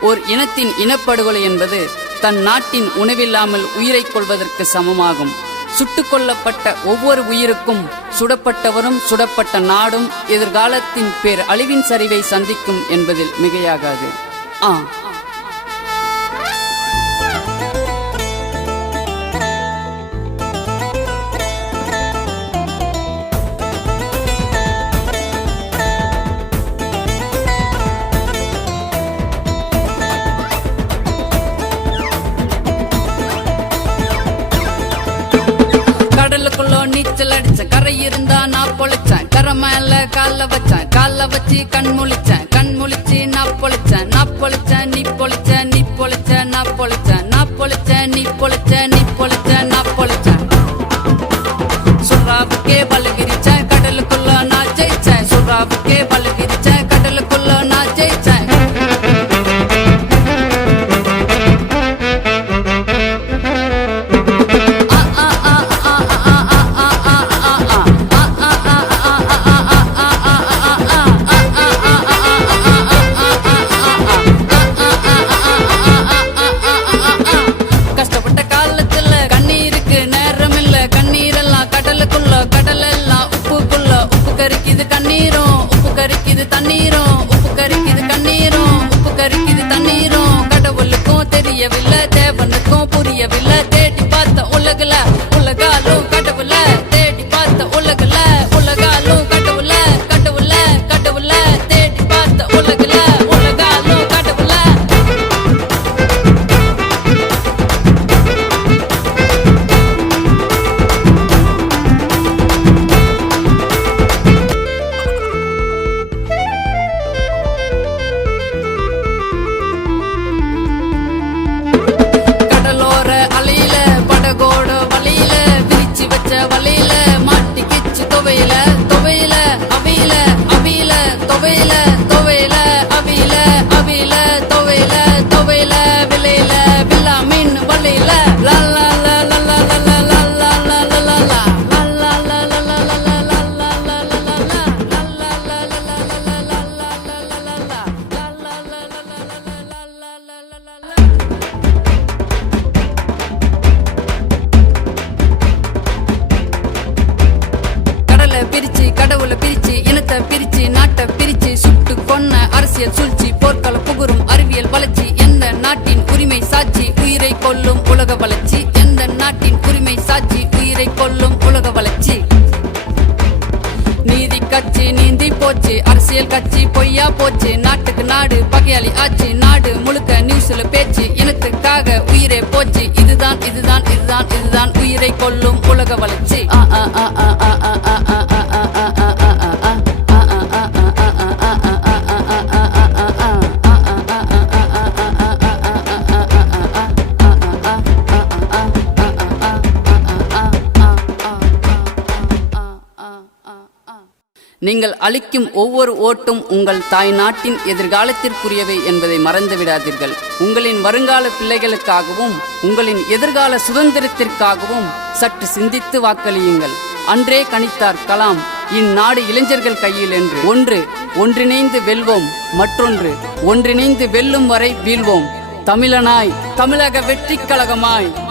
ஓர் இனத்தின் இனப்படுகொலை என்பது தன் நாட்டின் உணவில்லாமல் உயிரை கொள்வதற்கு சமமாகும். சுட்டுக் கொல்லப்பட்ட ஒவ்வொரு உயிருக்கும் சுடப்பட்டவரும் சுடப்பட்ட நாடும் எதிர்காலத்தின் பேர் அழிவின் சரிவை சந்திக்கும் என்பதில் மிகையாகாது. ஆ. நீச்சல் கரை இருந்தா நான் பொழைச்சேன். கரை மேல கால வச்சேன். கால வச்சு கண் முழிச்சேன். கண் முழிச்சு நான் பொழைச்சேன். நான் பொழைச்சேன் நீ பொழைச்ச நீ பொழைச்ச நான் பொழைச்சேன். நான் பொழைச்சேன் நீ பொழைச்ச நீ கருக்கிது கண்ணீரும் உப்பு கறிக்குது தண்ணீரும் உப்பு கறிக்குது கண்ணீரும் உப்பு கறிக்குது தண்ணீரும். கடவுளுக்கும் தெரியவில்லை தேவனுக்கும் துவையில அவில அவில துவையில துவையில விலையில வில்லா மீன் வலையில லல்லா கடவுளை பிரிச்சு இனத்தை பிரிச்சு நாட்டை அரசியல் சூழ்ச்சி போர்க்கள புகரும் அறிவியல் வளர்ச்சி எந்த நாட்டின் உரிமை சாட்சி உயிரை கொல்லும் உலக வளர்ச்சி எந்த நாட்டின் உரிமை சாட்சி உயிரை கொல்லும் உலக வளர்ச்சி. நீதி கட்சி நீந்தி போச்சு அரசியல் கட்சி பொய்யா போச்சு நாட்டுக்கு நாடு பகையாளி ஆச்சு நாடு முழுக்க நியூஸ்ல பேச்சு இனத்துக்காக உயிரே போச்சு இதுதான் இதுதான் இதுதான் இதுதான் உயிரை கொல்லும் உலக வளர்ச்சி. ஆ, ஆ, ஆ, நீங்கள் அளிக்கும் ஒவ்வொரு ஓட்டும் உங்கள் தாய் நாட்டின் எதிர்காலத்திற்குரியவை என்பதை மறந்து விடாதீர்கள். உங்களின் வருங்கால பிள்ளைகளுக்காகவும் உங்களின் எதிர்கால சுதந்திரத்திற்காகவும் சற்று சிந்தித்து வாக்களியுங்கள். அன்றே கணித்தார் கலாம் இந்நாடு இளைஞர்கள் கையில் என்று. ஒன்று ஒன்றிணைந்து வெல்வோம். மற்றொன்று ஒன்றிணைந்து வெல்லும் வரை வீழ்வோம். தமிழனாய் தமிழக வெற்றி கழகமாய்.